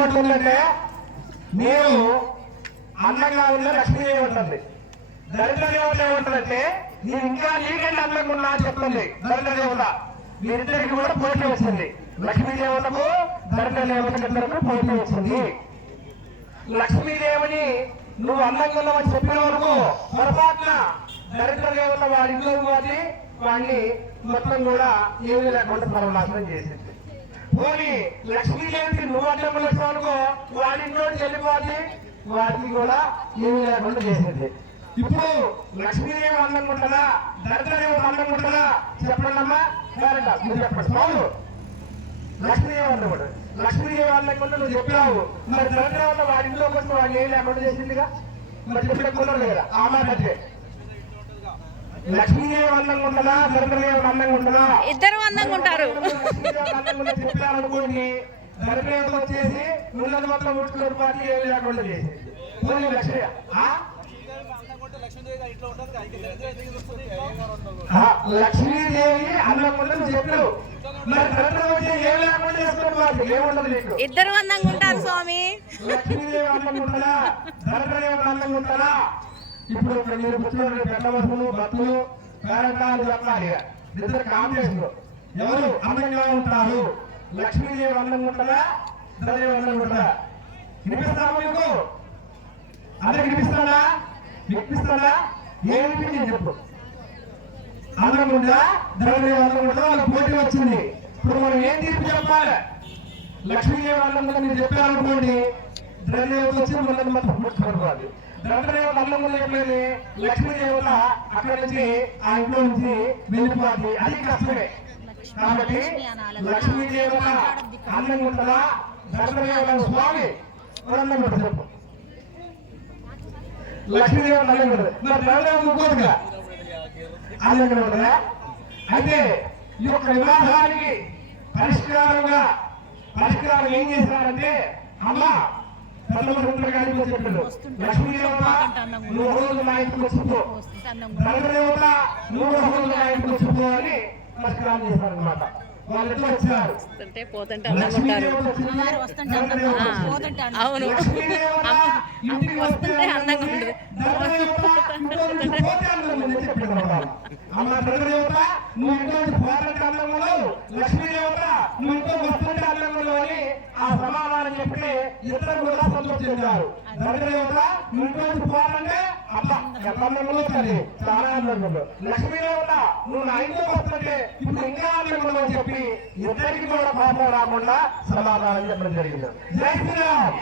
ఏమంటుందంటే మీరు అందంగా ఉన్న లక్ష్మీదేవి ఉంటుంది. దరిద్ర దేవత ఏమంటుందంటే నేను ఇంకా నీకంటే అందంగా ఉన్నా అని చెప్తుంది దరిద్ర దేవత. మీరిద్దరికి కూడా పోటీ వస్తుంది. లక్ష్మీదేవతకు దరిద్ర దేవతకు ఇద్దరికి పోటీ వస్తుంది. లక్ష్మీదేవిని నువ్వు అందంగా ఉన్నావని చెప్పిన వరకు పొరపాటున దరిద్ర దేవత వాడి ఇంట్లో పోతే వాడిని మొత్తం కూడా ఏమీ లేకుండా సర్వనాశనం చేసింది. పోనీ లక్ష్మీదేవికి నువ్వు అందంగా వచ్చావనుకో వాడి ఇంట్లో వెళ్ళిపోతే వాడికి కూడా ఏమీ లేకుండా చేసింది. ఇప్పుడు లక్ష్మీదేవి అందంగా ఉంటుందా దరిద్ర దేవత అందంగా ఉంటుందా చెప్పండి అమ్మా. మీరు చెప్పండి స్వామి. లక్ష్మీదేవి అందంగా ఉంటుంది. లక్ష్మీదేవి అందంగా ఉంటే నువ్వు చెప్పినావు. మరి దరిద్ర వల్ల వాడి ఇంట్లోకి వచ్చి వాడిని ఏం లేకుండా చేసిందిగా. మరి చెప్పిన కుదరదు కదా ఆ మాట. లక్ష్మీదేవి అందంగా ఉంటుందా దరిద్రదేవి అందంగా ఉంటుందా? ఇద్దరు అందంగా ఉంటారు. చెప్పాలనుకోండి దరిద్రదేవత వచ్చేసి నువ్వు మొత్తం ముట్టుకోరు పార్టీ ఏమి లేకుండా చేసింది. లక్ష్మీదేవి అందంగా నువ్వు చెప్పావు. మరి దరిద్రం వచ్చి ఏం లేకుండా చేస్తున్నారు ఏముండదు నీకు. ఇద్దరు అందంగా ఉంటారు స్వామి. లక్ష్మీదేవి అందంగా ఉంటుందా దరిద్రదేవి అందంగా ఉంటుందా? ఇప్పుడు మీరు పుట్టిన పెద్ద వస్తువులు భక్తులు పేరంటాలు చెప్పాలి. ఇద్దరు కాంబినేషన్ ఎవరు అందంగా ఉంటారు? లక్ష్మీదేవి అందంగా ఉంటుందా దరిద్రదేవి అందంగా ఉంటుందా? వినిపిస్తారా మీకు? అందరికి వినిపిస్తాడా? వినిపిస్తాడా? ఏమిటి నేను చెప్పు. అందంగా ఉందా దరిద్రదేవి అందంగా ఉంటుందా? వాళ్ళకి పోటీ వచ్చింది. ఇప్పుడు మనం ఏం తీర్పు చెప్పాలి? లక్ష్మీదేవి అందంగా మీరు చెప్పారనుకోండి దరిద్రదేవత వచ్చి మనల్ని మొత్తం ముట్టుకోవాలి. దరిద్రదేవత అందంగా చెప్పలేదు లక్ష్మీదేవత అక్కడి నుంచి ఆ ఇంట్లో నుంచి వెళ్ళిపోవాలి. అది కష్టమే. కాబట్టి లక్ష్మీదేవత అందంగా ఉంటుందా దరిద్రదేవత స్వామి అందంగా ఉంటుంది చెప్పు. లక్ష్మీదేవత అందంగా ఉంటుంది. మరి దరిద్రదేవత ఇంకోటిగా అందంగా ఉంటుందా? అయితే ఈ యొక్క వివాహానికి పరిష్కారం ఏం చేశారంటే అమ్మ చెప్పాడు లక్ష్మీదేవత నువ్వు రోజు నా ఇంటికి వచ్చిపో, దరిద్రదేవత నువ్వు రోజు నా ఇంటికి వచ్చిపో అని పరిష్కారం చేశారనమాట. వాళ్ళు ఎట్లా వచ్చారు? అవును ఇంటికి వస్తే అందంగా ఉంటుంది. అమ్మ దరిద్రదేవత నువ్వు ఇంట్లో పోతంటే అందంగా, లక్ష్మీదేవత నువ్వు ఇంట్లో వస్తుంటే అందంగా అని ఆ సమాధానం చెప్పి ఇద్దరు కూడా సంతోషం చెందారు. దరిద్రదేవత నువ్వు ఇంట్లో పోవాలంటే అబ్బా ఎంత అందంగా ఉంటుంది చాలా అందంగా. లక్ష్మీదేవత నువ్వు నా ఇంట్లోకి వస్తుంటే ఇప్పుడు ఇంకా అందంగా అని చెప్పి ఇద్దరికి కూడా కోపం రాకుండా సమాధానం చెప్పడం జరిగింది. జై శ్రీరామ్.